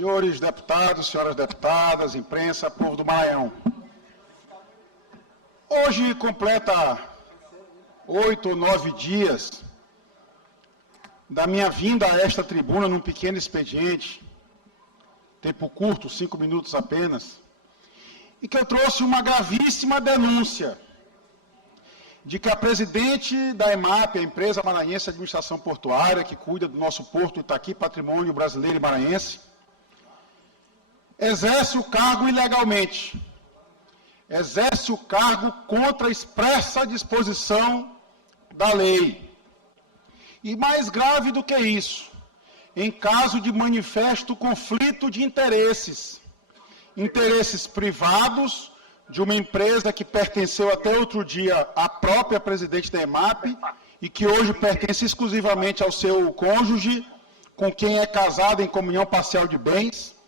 Senhores deputados, senhoras deputadas, imprensa, povo do Maranhão. Hoje completa 8 ou 9 dias da minha vinda a esta tribuna num pequeno expediente, tempo curto, 5 minutos apenas, e que eu trouxe uma gravíssima denúncia de que a presidente da EMAP, a Empresa Maranhense de Administração Portuária, que cuida do nosso Porto Itaqui, patrimônio brasileiro e maranhense, exerce o cargo ilegalmente, exerce o cargo contra a expressa disposição da lei. E mais grave do que isso, em caso de manifesto conflito de interesses, interesses privados de uma empresa que pertenceu até outro dia à própria presidente da EMAP e que hoje pertence exclusivamente ao seu cônjuge, com quem é casado em comunhão parcial de bens,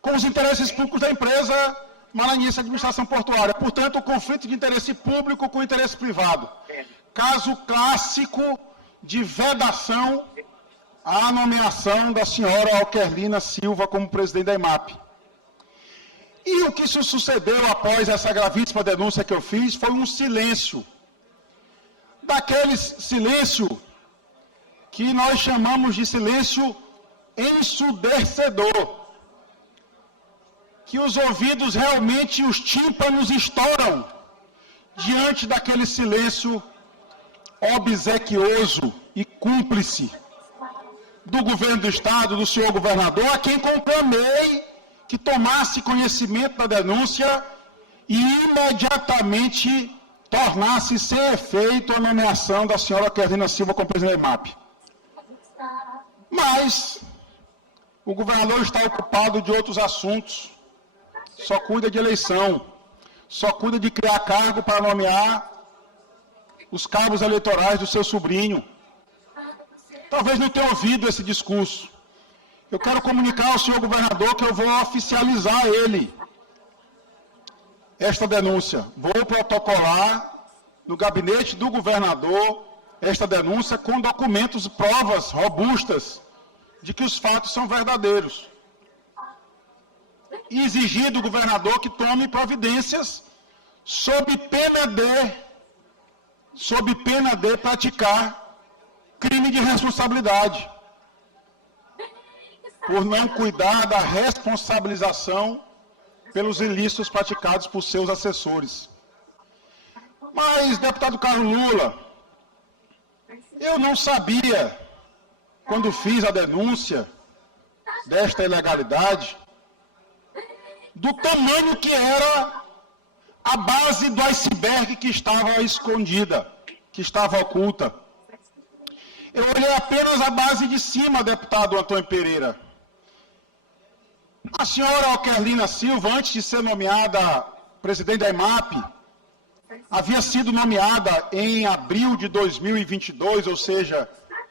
com os interesses públicos da empresa Maranhense de Administração Portuária. Portanto, o conflito de interesse público com interesse privado. Caso clássico de vedação à nomeação da senhora Alquerlina Silva como presidente da EMAP. E o que se sucedeu após essa gravíssima denúncia que eu fiz foi um silêncio. Daqueles silêncio que nós chamamos de silêncio ensurdecedor. Que os ouvidos realmente, os tímpanos estouram diante daquele silêncio obsequioso e cúmplice do governo do Estado, do senhor governador, a quem conclamei que tomasse conhecimento da denúncia e imediatamente tornasse sem efeito a nomeação da senhora Alquerlina Silva como presidente da EMAP. Mas o governador está ocupado de outros assuntos, só cuida de eleição, só cuida de criar cargo para nomear os cabos eleitorais do seu sobrinho. Talvez não tenha ouvido esse discurso. Eu quero comunicar ao senhor governador que eu vou oficializar ele, esta denúncia. Vou protocolar no gabinete do governador esta denúncia com documentos e provas robustas de que os fatos são verdadeiros. E exigir do governador que tome providências sob pena de praticar crime de responsabilidade, por não cuidar da responsabilização pelos ilícitos praticados por seus assessores. Mas, deputado Carlos Lula, eu não sabia, quando fiz a denúncia desta ilegalidade, do tamanho que era a base do iceberg que estava escondida, que estava oculta. Eu olhei apenas a base de cima, deputado Antônio Pereira. A senhora Alquerlina Silva, antes de ser nomeada presidente da EMAP, havia sido nomeada em abril de 2022, ou seja,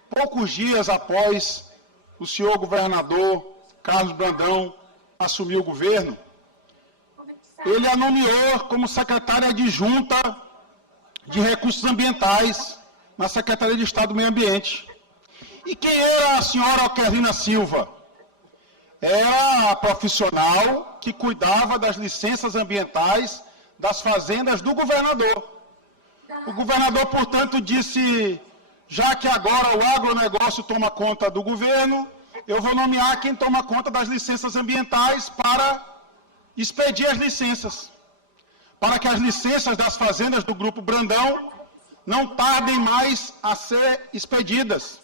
poucos dias após o senhor governador Carlos Brandão assumir o governo. Ele a nomeou como secretária adjunta de Recursos Ambientais na Secretaria de Estado do Meio Ambiente. E quem era a senhora Alquerlina Silva? Era a profissional que cuidava das licenças ambientais das fazendas do governador. O governador, portanto, disse, já que agora o agronegócio toma conta do governo, eu vou nomear quem toma conta das licenças ambientais para expedir as licenças, para que as licenças das fazendas do Grupo Brandão não tardem mais a ser expedidas.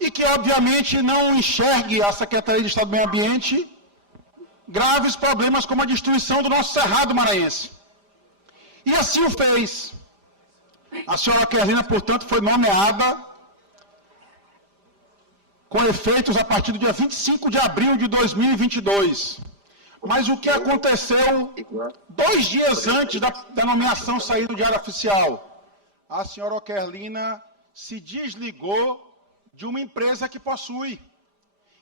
E que, obviamente, não enxergue a Secretaria de Estado do Meio Ambiente graves problemas como a destruição do nosso Cerrado maranhense. E assim o fez. A senhora Alquerlina, portanto, foi nomeada com efeitos a partir do dia 25 de abril de 2022. Mas o que aconteceu 2 dias antes da nomeação sair do Diário Oficial? A senhora Alquerlina se desligou de uma empresa que possui.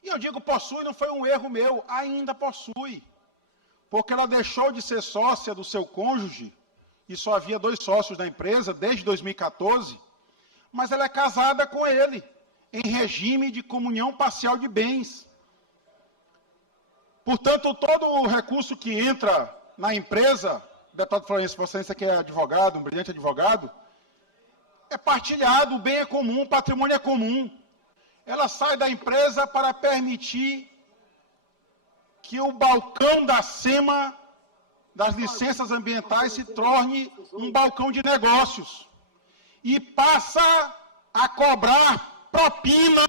E eu digo possui, não foi um erro meu, ainda possui. Porque ela deixou de ser sócia do seu cônjuge, e só havia 2 sócios da empresa desde 2014, mas ela é casada com ele, em regime de comunhão parcial de bens. Portanto, todo o recurso que entra na empresa, deputado Florencio, você que é advogado, um brilhante advogado, é partilhado, o bem é comum, o patrimônio é comum. Ela sai da empresa para permitir que o balcão da SEMA, das licenças ambientais, se torne um balcão de negócios. E passa a cobrar propina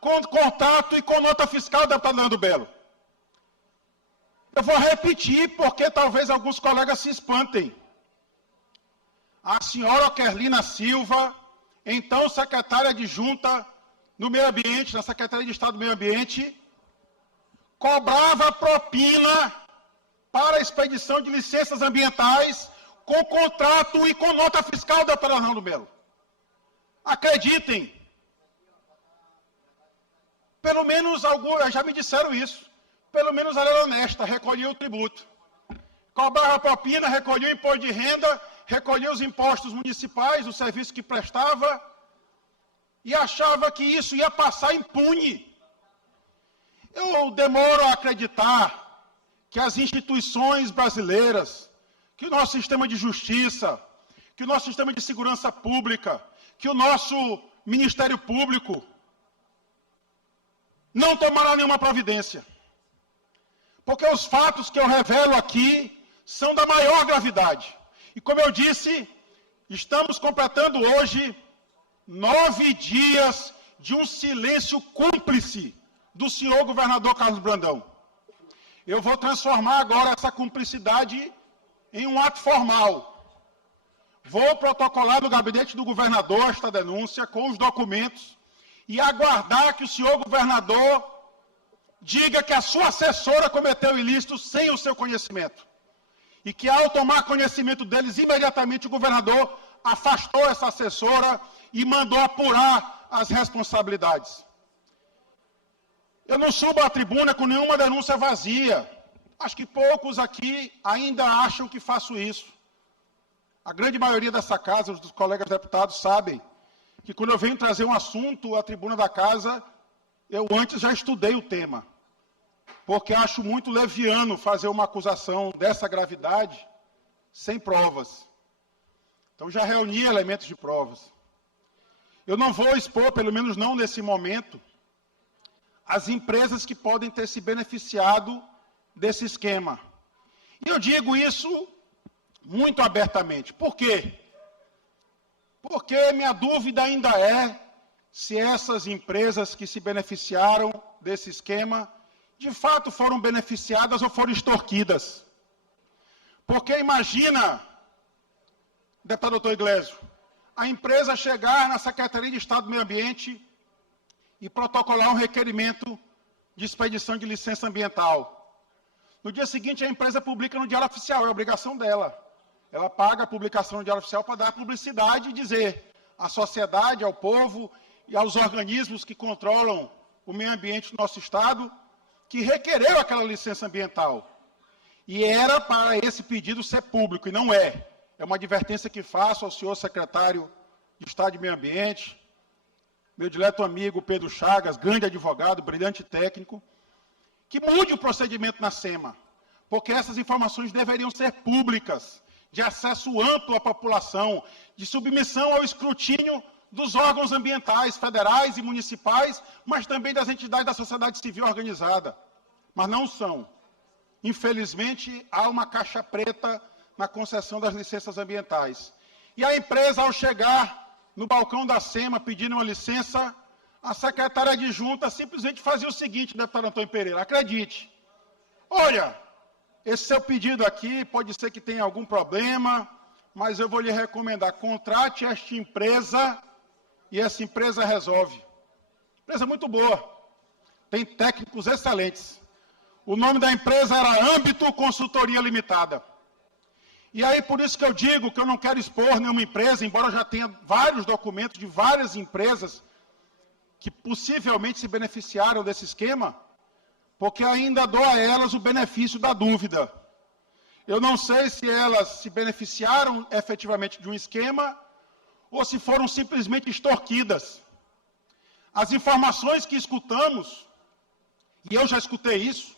com contrato e com nota fiscal, deputado Leandro Belo. Eu vou repetir, porque talvez alguns colegas se espantem. A senhora Kerlina Silva, então secretária adjunta do Meio Ambiente, na Secretaria de Estado do Meio Ambiente, cobrava propina para a expedição de licenças ambientais com contrato e com nota fiscal, deputado Leandro Belo. Acreditem. Pelo menos alguns, já me disseram isso. Pelo menos ela era honesta, recolhia o tributo. Cobrava a propina, recolhia o imposto de renda, recolhia os impostos municipais, do serviço que prestava, e achava que isso ia passar impune. Eu demoro a acreditar que as instituições brasileiras, que o nosso sistema de justiça, que o nosso sistema de segurança pública, que o nosso Ministério Público não tomará nenhuma providência. Porque os fatos que eu revelo aqui são da maior gravidade. E como eu disse, estamos completando hoje 9 dias de um silêncio cúmplice do senhor governador Carlos Brandão. Eu vou transformar agora essa cumplicidade em um ato formal. Vou protocolar no gabinete do governador esta denúncia com os documentos e aguardar que o senhor governador diga que a sua assessora cometeu ilícito sem o seu conhecimento. E que ao tomar conhecimento deles, imediatamente o governador afastou essa assessora e mandou apurar as responsabilidades. Eu não subo à tribuna com nenhuma denúncia vazia. Acho que poucos aqui ainda acham que faço isso. A grande maioria dessa casa, os colegas deputados, sabem que quando eu venho trazer um assunto à tribuna da casa, eu antes já estudei o tema. Porque acho muito leviano fazer uma acusação dessa gravidade sem provas. Então já reuni elementos de provas. Eu não vou expor, pelo menos não nesse momento, as empresas que podem ter se beneficiado desse esquema. E eu digo isso muito abertamente. Por quê? Porque minha dúvida ainda é se essas empresas que se beneficiaram desse esquema, de fato foram beneficiadas ou foram extorquidas. Porque imagina, deputado doutor Iglesio, a empresa chegar na Secretaria de Estado do Meio Ambiente e protocolar um requerimento de expedição de licença ambiental. No dia seguinte, a empresa publica no Diário Oficial, é a obrigação dela. Ela paga a publicação no Diário Oficial para dar publicidade e dizer à sociedade, ao povo e aos organismos que controlam o meio ambiente do nosso Estado que requereu aquela licença ambiental. E era para esse pedido ser público, e não é. É uma advertência que faço ao senhor secretário de Estado de Meio Ambiente, meu dileto amigo Pedro Chagas, grande advogado, brilhante técnico, que mude o procedimento na SEMA, porque essas informações deveriam ser públicas, de acesso amplo à população, de submissão ao escrutínio dos órgãos ambientais, federais e municipais, mas também das entidades da sociedade civil organizada. Mas não são. Infelizmente, há uma caixa preta na concessão das licenças ambientais. E a empresa, ao chegar no balcão da SEMA pedindo uma licença, a secretária adjunta simplesmente fazia o seguinte, deputado Antônio Pereira, acredite, olha, esse seu pedido aqui pode ser que tenha algum problema, mas eu vou lhe recomendar, contrate esta empresa e essa empresa resolve. Empresa muito boa, tem técnicos excelentes. O nome da empresa era Âmbito Consultoria Limitada. E aí, por isso que eu digo que eu não quero expor nenhuma empresa, embora eu já tenha vários documentos de várias empresas que possivelmente se beneficiaram desse esquema, porque ainda dou a elas o benefício da dúvida. Eu não sei se elas se beneficiaram efetivamente de um esquema ou se foram simplesmente extorquidas. As informações que escutamos, e eu já escutei isso,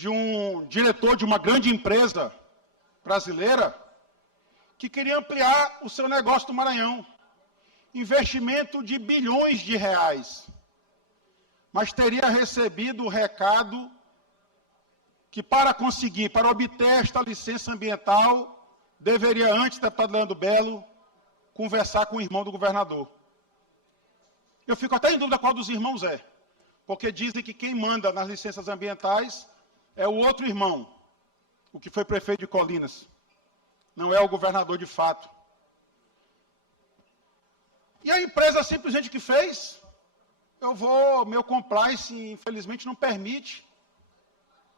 de um diretor de uma grande empresa brasileira que queria ampliar o seu negócio no Maranhão. Investimento de bilhões de reais. Mas teria recebido o recado que para obter esta licença ambiental, deveria antes, deputado Leandro Belo, conversar com o irmão do governador. Eu fico até em dúvida qual dos irmãos é, porque dizem que quem manda nas licenças ambientais é o outro irmão, o que foi prefeito de Colinas. Não é o governador de fato. E a empresa simplesmente que fez, meu compliance, infelizmente, não permite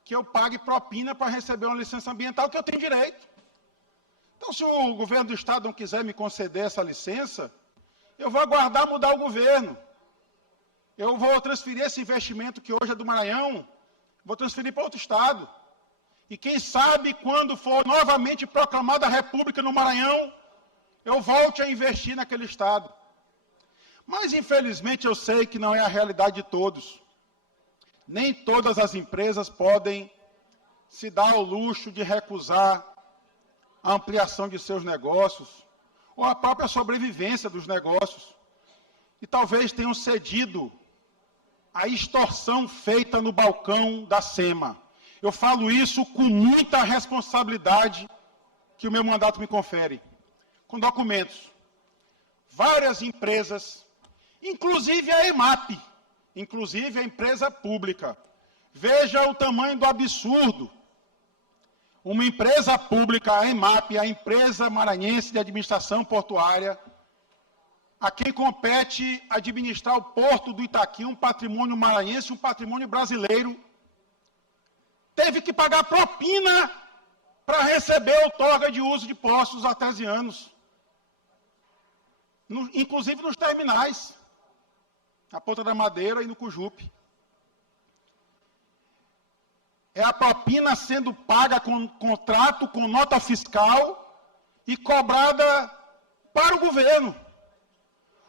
que eu pague propina para receber uma licença ambiental que eu tenho direito. Então, se o governo do Estado não quiser me conceder essa licença, eu vou aguardar mudar o governo. Eu vou transferir esse investimento que hoje é do Maranhão, vou transferir para outro Estado. E quem sabe, quando for novamente proclamada a República no Maranhão, eu volte a investir naquele Estado. Mas, infelizmente, eu sei que não é a realidade de todos. Nem todas as empresas podem se dar ao luxo de recusar a ampliação de seus negócios, ou a própria sobrevivência dos negócios. E talvez tenham cedido à extorsão feita no balcão da SEMA. Eu falo isso com muita responsabilidade que o meu mandato me confere, com documentos. Várias empresas, inclusive a EMAP, inclusive a empresa pública. Veja o tamanho do absurdo. Uma empresa pública, a EMAP, a Empresa Maranhense de Administração Portuária, a quem compete administrar o Porto do Itaqui, um patrimônio maranhense, um patrimônio brasileiro, teve que pagar propina para receber outorga de uso de postos artesianos, inclusive nos terminais, na Ponta da Madeira e no Cujupe. É a propina sendo paga com contrato, com nota fiscal e cobrada para o governo.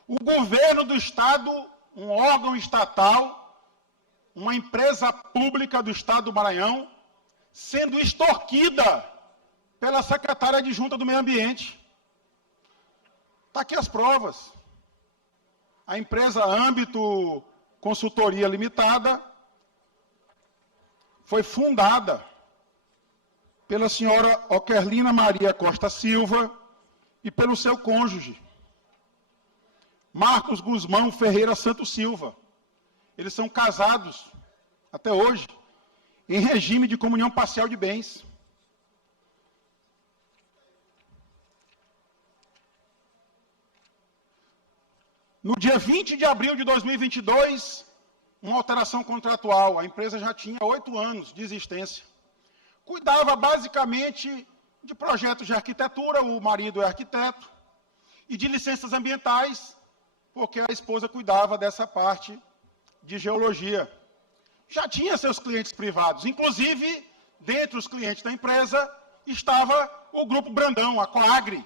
O governo do Estado, um órgão estatal, uma empresa pública do Estado do Maranhão, sendo extorquida pela secretária adjunta do Meio Ambiente. Está aqui as provas. A empresa Âmbito Consultoria Limitada foi fundada pela senhora Oquerlina Maria Costa Silva e pelo seu cônjuge, Marcos Guzmão Ferreira Santos Silva. Eles são casados, até hoje, em regime de comunhão parcial de bens. No dia 20 de abril de 2022, uma alteração contratual. A empresa já tinha 8 anos de existência. Cuidava basicamente de projetos de arquitetura, o marido é arquiteto, e de licenças ambientais, porque a esposa cuidava dessa parte de geologia. Já tinha seus clientes privados, inclusive, dentre os clientes da empresa, estava o Grupo Brandão, a Coagri,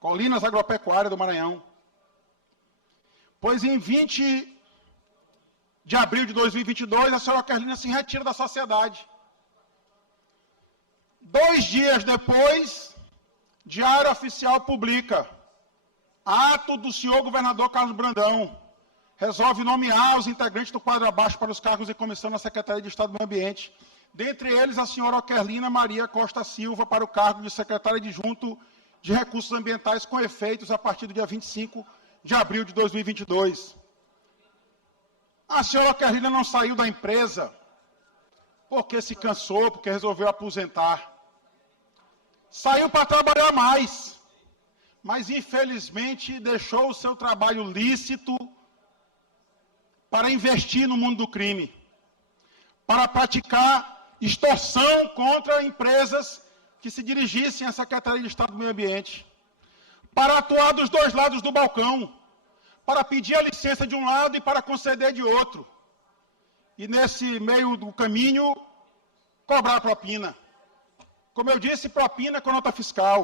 Colinas Agropecuária do Maranhão. Pois em 20 de abril de 2022, a senhora Oquerlina se retira da sociedade. 2 dias depois, Diário Oficial publica ato do senhor governador Carlos Brandão. Resolve nomear os integrantes do quadro abaixo para os cargos de comissão na Secretaria de Estado do Meio Ambiente. Dentre eles, a senhora Oquerlina Maria Costa Silva para o cargo de secretária adjunto de Recursos Ambientais com efeitos a partir do dia 25 de abril de 2022. A senhora Oquerlina não saiu da empresa porque se cansou, porque resolveu aposentar. Saiu para trabalhar mais, mas infelizmente deixou o seu trabalho lícito para investir no mundo do crime, para praticar extorsão contra empresas que se dirigissem à Secretaria de Estado do Meio Ambiente, para atuar dos dois lados do balcão, para pedir a licença de um lado e para conceder de outro. E nesse meio do caminho, cobrar propina. Como eu disse, propina com nota fiscal.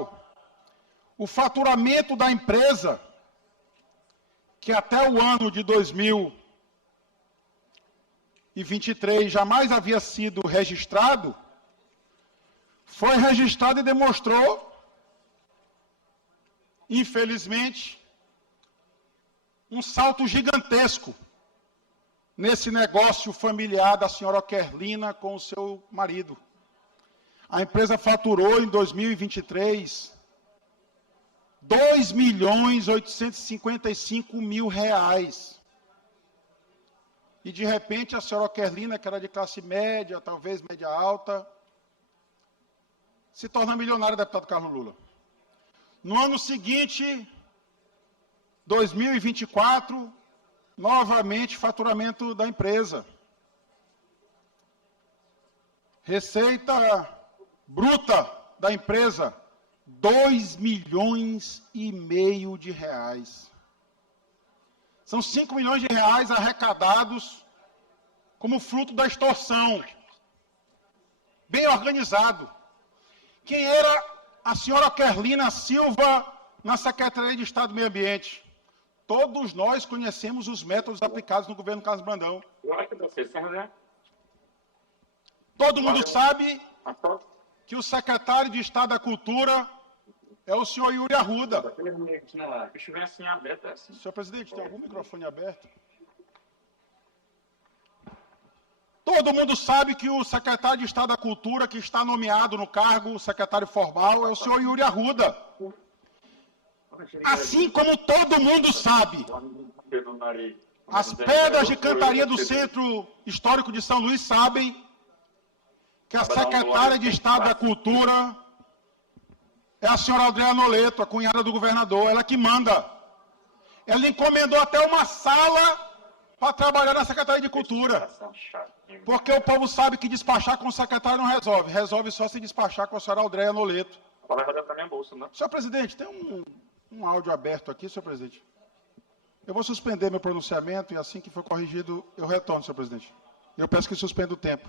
O faturamento da empresa, que até o ano de 2022 2023 jamais havia sido registrado, foi registrado e demonstrou, infelizmente, um salto gigantesco nesse negócio familiar da senhora Oquerlina com o seu marido. A empresa faturou em 2023 R$2.855.000. E, de repente, a senhora Oquerlina, que era de classe média, talvez média alta, se torna milionária, deputado Carlos Lula. No ano seguinte, 2024, novamente, faturamento da empresa. Receita bruta da empresa, R$2,5 milhões de reais. São R$5 milhões de reais arrecadados como fruto da extorsão. Bem organizado. Quem era a senhora Oquerlina Silva na Secretaria de Estado do Meio Ambiente? Todos nós conhecemos os métodos aplicados no governo Carlos Brandão. Todo mundo sabe que o secretário de Estado da Cultura é o senhor Yuri Arruda. Senhor presidente, tem algum microfone aberto? Todo mundo sabe que o secretário de Estado da Cultura, que está nomeado no cargo, o secretário formal, é o senhor Yuri Arruda. Assim como todo mundo sabe, as pedras de cantaria do Centro Histórico de São Luís sabem que a secretária de Estado da Cultura é a senhora Andréa Noleto, a cunhada do governador, ela que manda. Ela encomendou até uma sala para trabalhar na Secretaria de Cultura. Porque o povo sabe que despachar com o secretário não resolve. Resolve só se despachar com a senhora Andréa Noleto. Senhor presidente, tem um áudio aberto aqui, senhor presidente. Eu vou suspender meu pronunciamento e assim que for corrigido, eu retorno, senhor presidente. Eu peço que suspenda o tempo.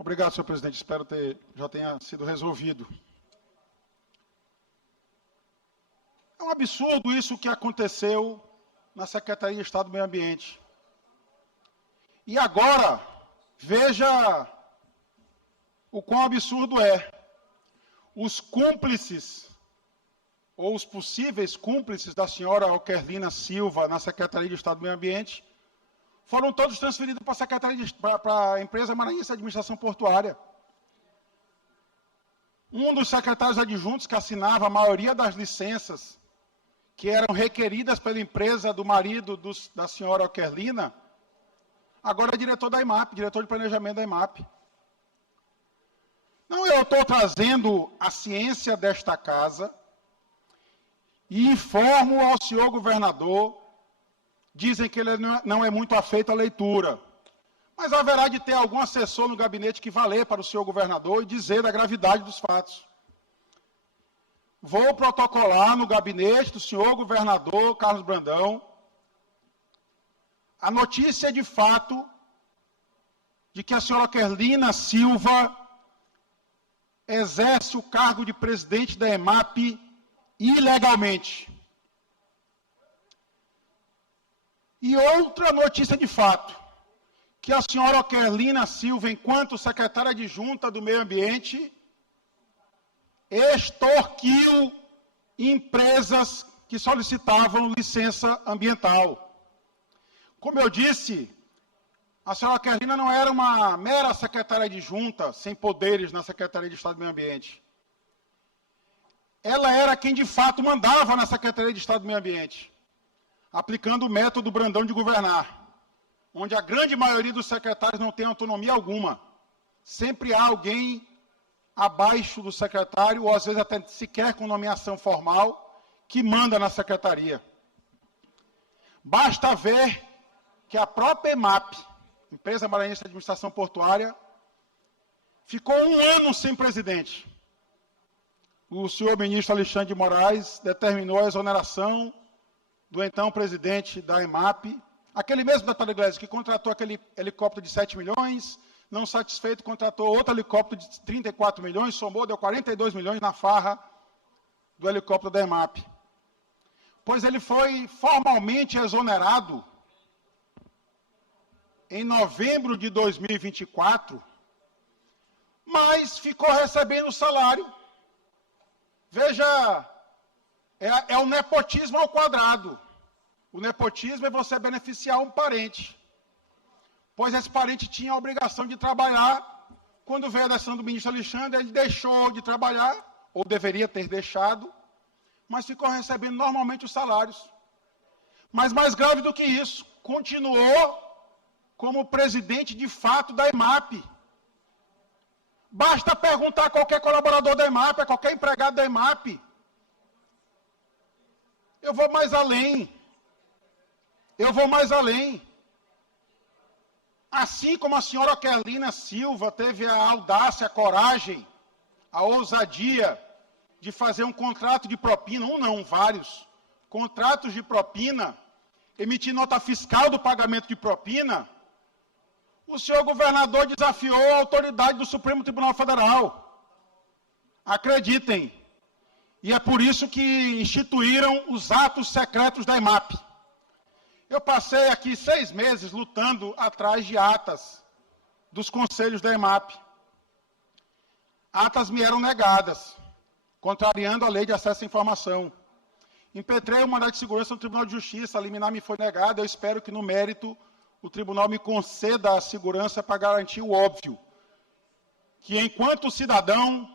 Obrigado, senhor presidente. Espero já tenha sido resolvido. É um absurdo isso que aconteceu na Secretaria de Estado do Meio Ambiente. E agora, veja o quão absurdo é. Os cúmplices, ou os possíveis cúmplices da senhora Oquerlina Silva na Secretaria de Estado do Meio Ambiente, foram todos transferidos para a empresa maranhense de administração portuária. Um dos secretários adjuntos que assinava a maioria das licenças que eram requeridas pela empresa do marido da senhora Oquerlina, agora é diretor da IMAP, diretor de planejamento da IMAP. Não, eu estou trazendo a ciência desta casa e informo ao senhor governador. Dizem que ele não é muito afeito à leitura. Mas haverá de ter algum assessor no gabinete que vá ler para o senhor governador e dizer da gravidade dos fatos. Vou protocolar no gabinete do senhor governador Carlos Brandão a notícia de fato de que a senhora Oquerlina Silva exerce o cargo de presidente da EMAP ilegalmente. E outra notícia de fato, que a senhora Oquerlina Silva, enquanto secretária adjunta do Meio Ambiente, extorquiu empresas que solicitavam licença ambiental. Como eu disse, a senhora Oquerlina não era uma mera secretária adjunta, sem poderes na Secretaria de Estado do Meio Ambiente. Ela era quem de fato mandava na Secretaria de Estado do Meio Ambiente, aplicando o método Brandão de governar, onde a grande maioria dos secretários não tem autonomia alguma. Sempre há alguém abaixo do secretário, ou às vezes até sequer com nomeação formal, que manda na secretaria. Basta ver que a própria EMAP, Empresa Maranhense de Administração Portuária, ficou 1 ano sem presidente. O senhor ministro Alexandre de Moraes determinou a exoneração do então presidente da EMAP, aquele mesmo da Iglesias que contratou aquele helicóptero de 7 milhões, não satisfeito, contratou outro helicóptero de 34 milhões, somou, deu 42 milhões na farra do helicóptero da EMAP. Pois ele foi formalmente exonerado em novembro de 2024, mas ficou recebendo salário. Veja, é o nepotismo ao quadrado. O nepotismo é você beneficiar um parente, pois esse parente tinha a obrigação de trabalhar. Quando veio a decisão do ministro Alexandre, ele deixou de trabalhar, ou deveria ter deixado, mas ficou recebendo normalmente os salários. Mas mais grave do que isso, continuou como presidente de fato da EMAP. Basta perguntar a qualquer colaborador da EMAP, a qualquer empregado da EMAP. Eu vou mais além. Assim como a senhora Kerlina Silva teve a audácia, a coragem, a ousadia de fazer um contrato de propina, um não, vários, contratos de propina, emitir nota fiscal do pagamento de propina, o senhor governador desafiou a autoridade do Supremo Tribunal Federal. Acreditem. E é por isso que instituíram os atos secretos da EMAP. Eu passei aqui 6 meses lutando atrás de atas dos conselhos da EMAP. Atas me eram negadas, contrariando a lei de acesso à informação. Impetrei o mandado de segurança no Tribunal de Justiça, a liminar me foi negada. Eu espero que, no mérito, o tribunal me conceda a segurança para garantir o óbvio, que enquanto cidadão,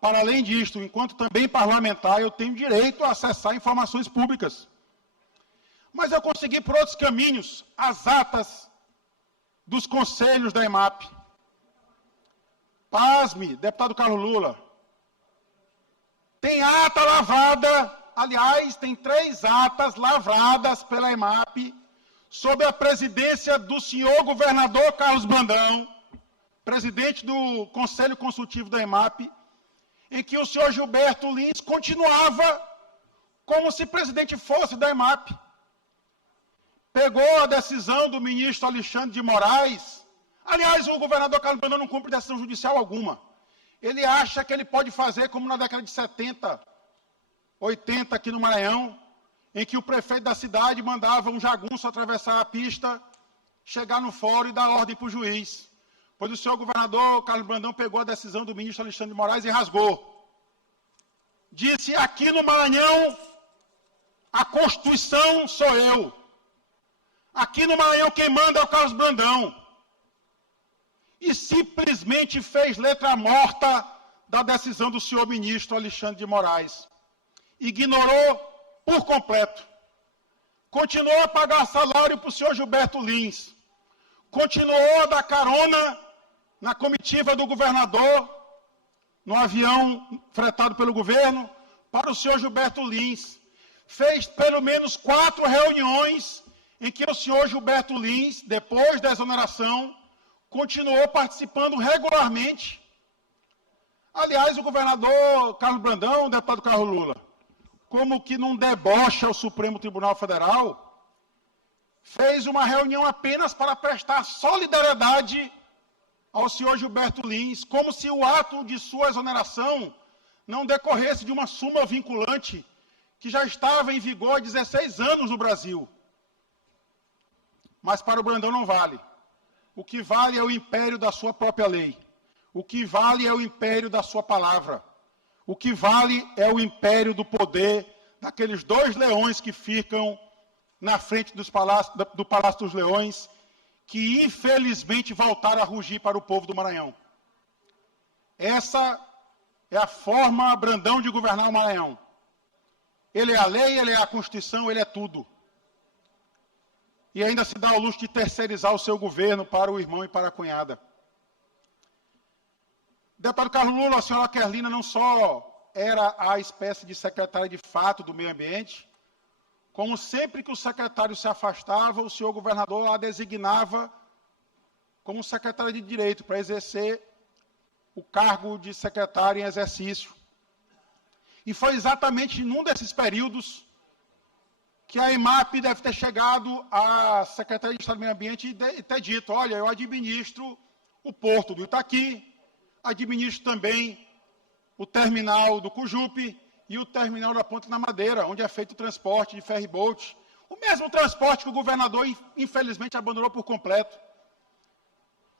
para além disto, enquanto também parlamentar, eu tenho direito a acessar informações públicas. Mas eu consegui, por outros caminhos, as atas dos conselhos da EMAP. Pasme, deputado Carlos Lula. Tem ata lavrada, aliás, tem 3 atas lavradas pela EMAP, sob a presidência do senhor governador Carlos Brandão, presidente do Conselho Consultivo da EMAP, em que o senhor Gilberto Lins continuava como se presidente fosse da EMAP. Pegou a decisão do ministro Alexandre de Moraes. Aliás, o governador Carlos Brandão não cumpre decisão judicial alguma. Ele acha que ele pode fazer como na década de 70, 80 aqui no Maranhão, em que o prefeito da cidade mandava um jagunço atravessar a pista, chegar no fórum e dar ordem para o juiz. Pois o senhor governador Carlos Brandão pegou a decisão do ministro Alexandre de Moraes e rasgou. Disse: aqui no Maranhão, a Constituição sou eu. Aqui no Maranhão quem manda é o Carlos Brandão. E simplesmente fez letra morta da decisão do senhor ministro Alexandre de Moraes. Ignorou por completo. Continuou a pagar salário para o senhor Gilberto Lins. Continuou a dar carona na comitiva do governador, no avião fretado pelo governo, para o senhor Gilberto Lins. Fez pelo menos 4 reuniões em que o senhor Gilberto Lins, depois da exoneração, continuou participando regularmente. Aliás, o governador Carlos Brandão, o deputado Carlos Lula, como que não debocha o Supremo Tribunal Federal, fez uma reunião apenas para prestar solidariedade ao senhor Gilberto Lins, como se o ato de sua exoneração não decorresse de uma súmula vinculante que já estava em vigor há 16 anos no Brasil. Mas para o Brandão não vale. O que vale é o império da sua própria lei. O que vale é o império da sua palavra. O que vale é o império do poder daqueles 2 leões que ficam na frente do Palácio dos Leões, que infelizmente voltaram a rugir para o povo do Maranhão. Essa é a forma Brandão de governar o Maranhão. Ele é a lei, ele é a Constituição, ele é tudo. E ainda se dá ao luxo de terceirizar o seu governo para o irmão e para a cunhada. Deputado Carlos Lula, a senhora Kerlina não só era a espécie de secretária de fato do meio ambiente, como sempre que o secretário se afastava, o senhor governador a designava como secretária de direito para exercer o cargo de secretário em exercício. E foi exatamente num desses períodos que a EMAP deve ter chegado à Secretaria de Estado do Meio Ambiente e ter dito, olha, eu administro o porto do Itaqui, administro também o terminal do Cujupe e o terminal da Ponte na Madeira, onde é feito o transporte de ferry-boat. O mesmo transporte que o governador, infelizmente, abandonou por completo.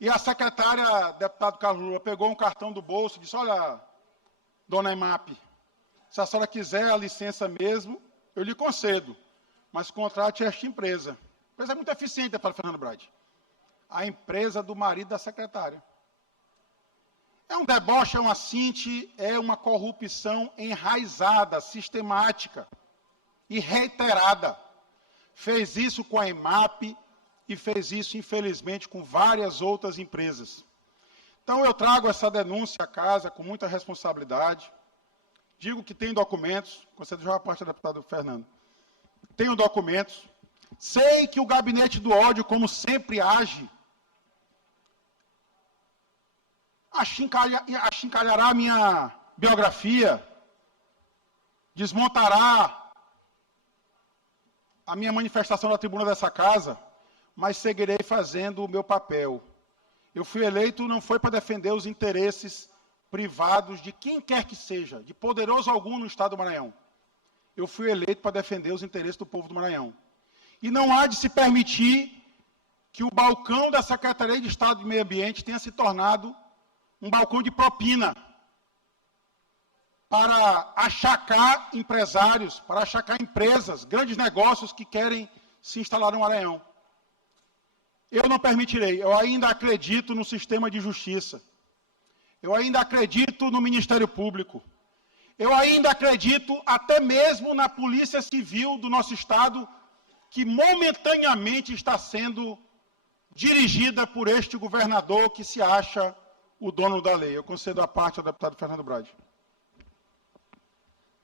E a secretária, deputado Carlos Lula, pegou um cartão do bolso e disse, olha, dona EMAP, se a senhora quiser a licença mesmo, eu lhe concedo, mas contrate esta empresa. A empresa é muito eficiente, deputado Fernando Brade. A empresa do marido da secretária. É um deboche, é uma cinte, é uma corrupção enraizada, sistemática e reiterada. Fez isso com a EMAP e fez isso, infelizmente, com várias outras empresas. Então, eu trago essa denúncia à casa com muita responsabilidade. Digo que tem documentos, concedeu a parte do deputado Fernando. Tenho documentos. Sei que o gabinete do ódio, como sempre, age. Achincalhará a minha biografia, desmontará a minha manifestação na tribuna dessa casa, mas seguirei fazendo o meu papel. Eu fui eleito não foi para defender os interesses privados de quem quer que seja, de poderoso algum no Estado do Maranhão. Eu fui eleito para defender os interesses do povo do Maranhão. E não há de se permitir que o balcão da Secretaria de Estado do Meio Ambiente tenha se tornado um balcão de propina para achacar empresários, para achacar empresas, grandes negócios que querem se instalar no Maranhão. Eu não permitirei. Eu ainda acredito no sistema de justiça. Eu ainda acredito no Ministério Público. Eu ainda acredito até mesmo na Polícia Civil do nosso Estado, que momentaneamente está sendo dirigida por este governador que se acha o dono da lei. Eu concedo a parte ao deputado Fernando Brade.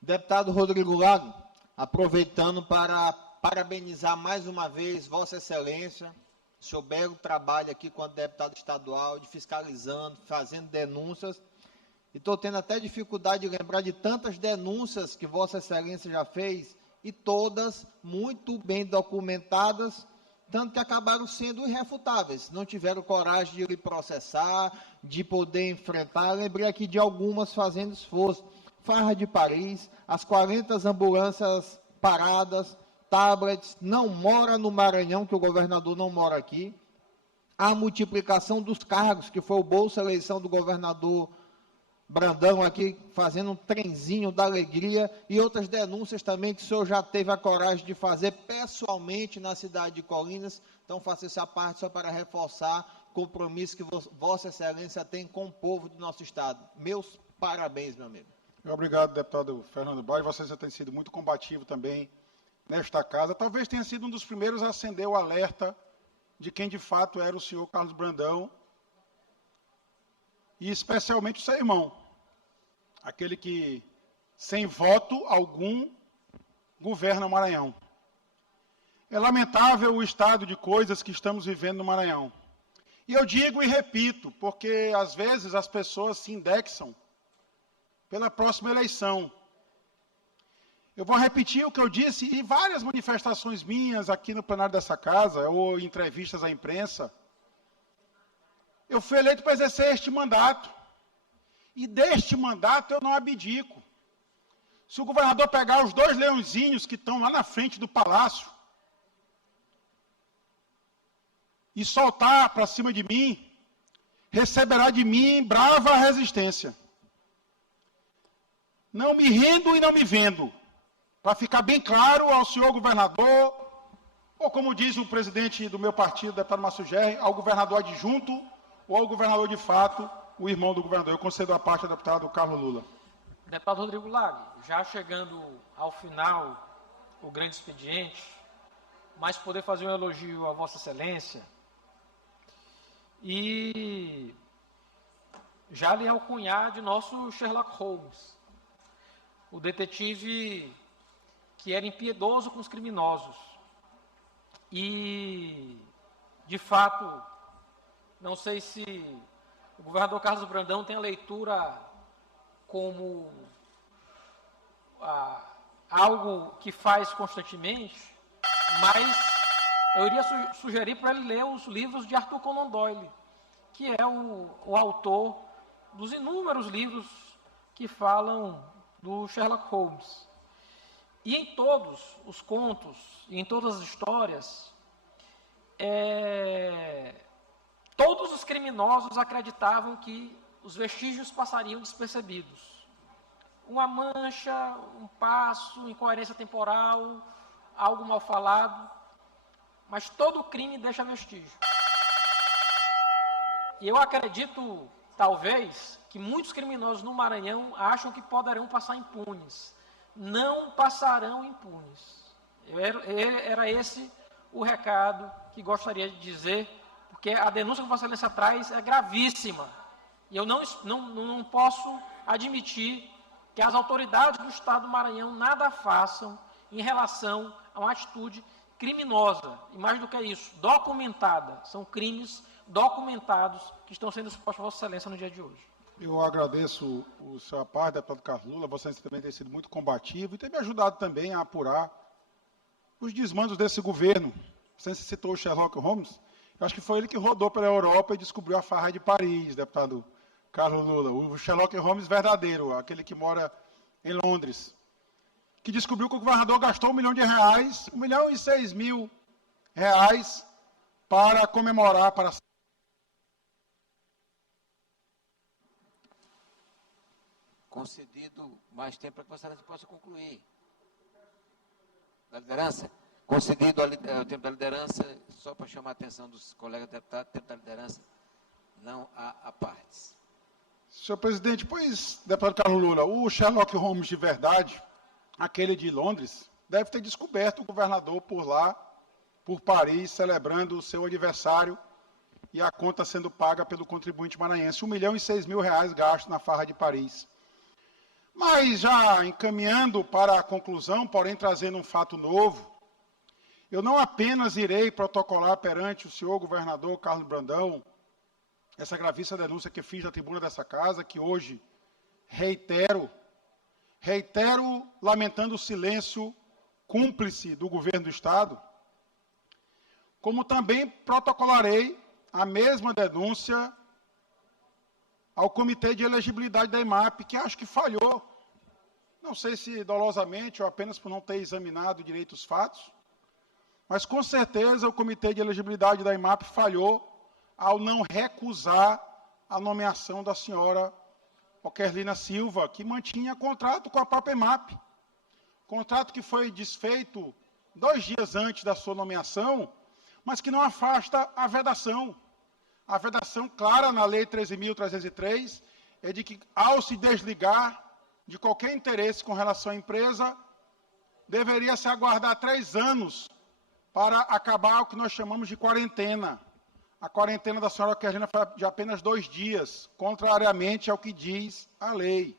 Deputado Rodrigo Lago, aproveitando para parabenizar mais uma vez Vossa Excelência, seu belo trabalho aqui quanto deputado estadual, de fiscalizando, fazendo denúncias, e estou tendo até dificuldade de lembrar de tantas denúncias que Vossa Excelência já fez, e todas muito bem documentadas, tanto que acabaram sendo irrefutáveis, não tiveram coragem de lhe processar, de poder enfrentar. Lembrei aqui de algumas fazendo esforço. Farra de Paris, as 40 ambulâncias paradas, tablets, não mora no Maranhão, que o governador não mora aqui. A multiplicação dos cargos, que foi o Bolsa Eleição do governador Brandão aqui, fazendo um trenzinho da alegria, e outras denúncias também que o senhor já teve a coragem de fazer pessoalmente na cidade de Colinas. Então, faço essa parte só para reforçar o compromisso que Vossa Excelência tem com o povo do nosso Estado. Meus parabéns, meu amigo. Obrigado, deputado Fernando Brade. Você já tem sido muito combativo também nesta casa. Talvez tenha sido um dos primeiros a acender o alerta de quem de fato era o senhor Carlos Brandão, e especialmente o seu irmão, aquele que, sem voto algum, governa o Maranhão. É lamentável o estado de coisas que estamos vivendo no Maranhão. E eu digo e repito, porque às vezes as pessoas se indexam pela próxima eleição. Eu vou repetir o que eu disse em várias manifestações minhas aqui no plenário dessa casa, ou em entrevistas à imprensa. Eu fui eleito para exercer este mandato. E deste mandato eu não abdico. Se o governador pegar os 2 leõezinhos que estão lá na frente do palácio e soltar para cima de mim, receberá de mim brava resistência. Não me rendo e não me vendo. Para ficar bem claro ao senhor governador, ou como diz o presidente do meu partido, deputado Márcio Gerri, ao governador adjunto, ou ao governador de fato, o irmão do governador. Eu concedo a parte ao deputado Carlos Lula. Deputado Rodrigo Lago, já chegando ao final, o grande expediente, mas poder fazer um elogio a Vossa Excelência e já lhe alcunhar de nosso Sherlock Holmes, o detetive que era impiedoso com os criminosos. E, de fato, não sei se o governador Carlos Brandão tem a leitura como algo que faz constantemente, mas eu iria sugerir para ele ler os livros de Arthur Conan Doyle, que é o autor dos inúmeros livros que falam do Sherlock Holmes. E em todos os contos, e em todas as histórias, todos os criminosos acreditavam que os vestígios passariam despercebidos. Uma mancha, um passo, incoerência temporal, algo mal falado, mas todo crime deixa vestígio. E eu acredito, talvez, que muitos criminosos no Maranhão acham que poderão passar impunes. Não passarão impunes. Era esse o recado que gostaria de dizer, porque a denúncia que Vossa Excelência traz é gravíssima. E eu não posso admitir que as autoridades do Estado do Maranhão nada façam em relação a uma atitude criminosa. E mais do que isso, documentada. São crimes documentados que estão sendo expostos a Vossa Excelência no dia de hoje. Eu agradeço o seu parte, deputado Carlos Lula. Vossa Excelência também tem sido muito combativo e tem me ajudado também a apurar os desmandos desse governo. Você citou o Sherlock Holmes. Eu acho que foi ele que rodou pela Europa e descobriu a farra de Paris, deputado Carlos Lula. O Sherlock Holmes verdadeiro, aquele que mora em Londres, que descobriu que o governador gastou R$1 milhão, R$1.006 mil para comemorar, para... Concedido mais tempo para que Vossa Excelência possa concluir. Da liderança? Concedido o tempo da liderança, só para chamar a atenção dos colegas deputados, tempo da liderança, não há partes. Senhor presidente, pois, deputado Carlos Lula, o Sherlock Holmes de verdade, aquele de Londres, deve ter descoberto o governador por lá, por Paris, celebrando o seu aniversário e a conta sendo paga pelo contribuinte maranhense. R$1.006 mil gastos na farra de Paris. Mas já encaminhando para a conclusão, porém trazendo um fato novo, eu não apenas irei protocolar perante o senhor governador Carlos Brandão essa gravíssima denúncia que fiz na tribuna dessa casa, que hoje reitero lamentando o silêncio cúmplice do governo do Estado, como também protocolarei a mesma denúncia ao Comitê de Elegibilidade da IMAP, que acho que falhou, não sei se dolosamente ou apenas por não ter examinado direito os fatos, mas com certeza o Comitê de Elegibilidade da IMAP falhou ao não recusar a nomeação da senhora Oquerlina Silva, que mantinha contrato com a própria IMAP. Contrato que foi desfeito 2 dias antes da sua nomeação, mas que não afasta a vedação. A vedação clara na Lei 13.303 é de que, ao se desligar de qualquer interesse com relação à empresa, deveria se aguardar 3 anos para acabar o que nós chamamos de quarentena. A quarentena da senhora Oquerlina foi de apenas 2 dias, contrariamente ao que diz a lei.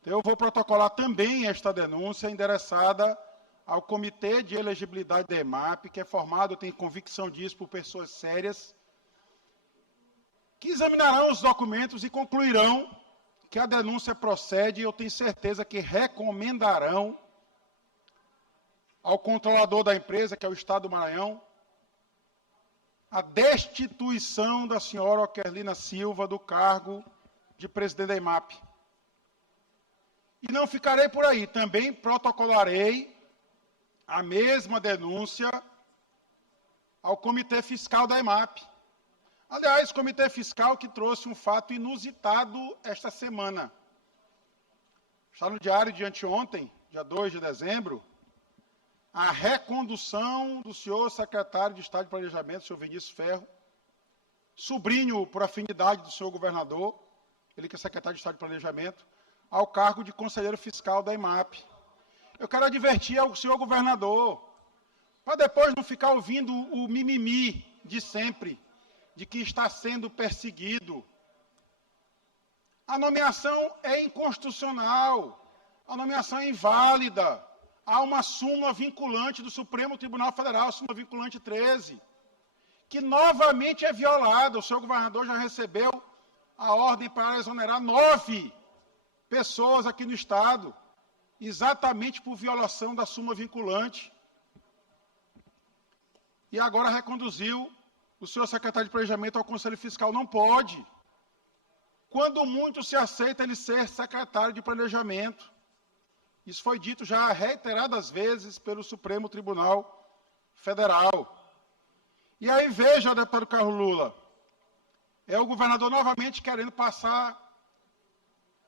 Então, eu vou protocolar também esta denúncia endereçada ao Comitê de Elegibilidade da IMAP, que é formado, eu tenho convicção disso, por pessoas sérias, que examinarão os documentos e concluirão que a denúncia procede, e eu tenho certeza que recomendarão ao controlador da empresa, que é o Estado do Maranhão, a destituição da senhora Oquerlina Silva do cargo de presidente da IMAP. E não ficarei por aí, também protocolarei a mesma denúncia ao Comitê Fiscal da IMAP. Aliás, Comitê Fiscal que trouxe um fato inusitado esta semana. Está no diário de anteontem, dia 2 de dezembro, a recondução do senhor secretário de Estado de Planejamento, senhor Vinícius Ferro, sobrinho por afinidade do senhor governador, ele que é secretário de Estado de Planejamento, ao cargo de conselheiro fiscal da IMAP. Eu quero advertir ao senhor governador, para depois não ficar ouvindo o mimimi de sempre, de que está sendo perseguido. A nomeação é inconstitucional, a nomeação é inválida. Há uma súmula vinculante do Supremo Tribunal Federal, súmula vinculante 13, que novamente é violada. O senhor governador já recebeu a ordem para exonerar 9 pessoas aqui no Estado, exatamente por violação da súmula vinculante. e agora reconduziu o senhor secretário de Planejamento ao Conselho Fiscal. Não pode. Quando muito se aceita ele ser secretário de Planejamento. Isso foi dito já reiteradas vezes pelo Supremo Tribunal Federal. E aí veja, deputado Carlos Lula, é o governador novamente querendo passar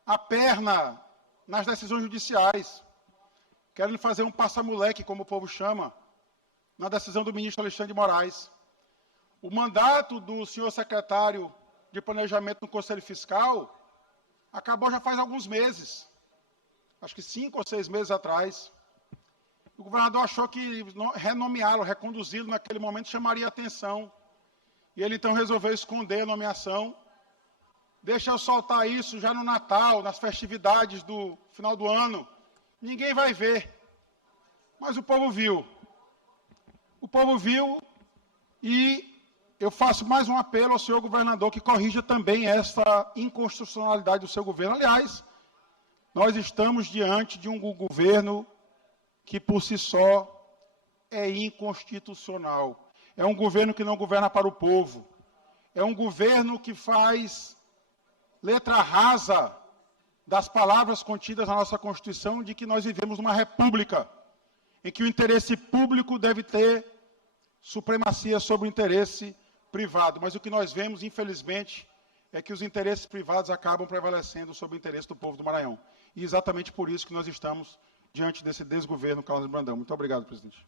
a perna nas decisões judiciais, querendo fazer um passa-moleque, como o povo chama, na decisão do ministro Alexandre de Moraes. O mandato do senhor secretário de Planejamento no Conselho Fiscal acabou já faz alguns meses, acho que 5 ou 6 meses atrás. O governador achou que renomeá-lo, reconduzi-lo naquele momento chamaria atenção. E ele então resolveu esconder a nomeação. Deixa eu soltar isso já no Natal, nas festividades do final do ano. Ninguém vai ver. Mas o povo viu. O povo viu e eu faço mais um apelo ao senhor governador que corrija também essa inconstitucionalidade do seu governo. Aliás, nós estamos diante de um governo que por si só é inconstitucional. É um governo que não governa para o povo. É um governo que faz letra rasa das palavras contidas na nossa Constituição de que nós vivemos numa república, em que o interesse público deve ter supremacia sobre o interesse privado. Mas o que nós vemos, infelizmente, é que os interesses privados acabam prevalecendo sobre o interesse do povo do Maranhão. E exatamente por isso que nós estamos diante desse desgoverno Carlos Brandão. Muito obrigado, presidente.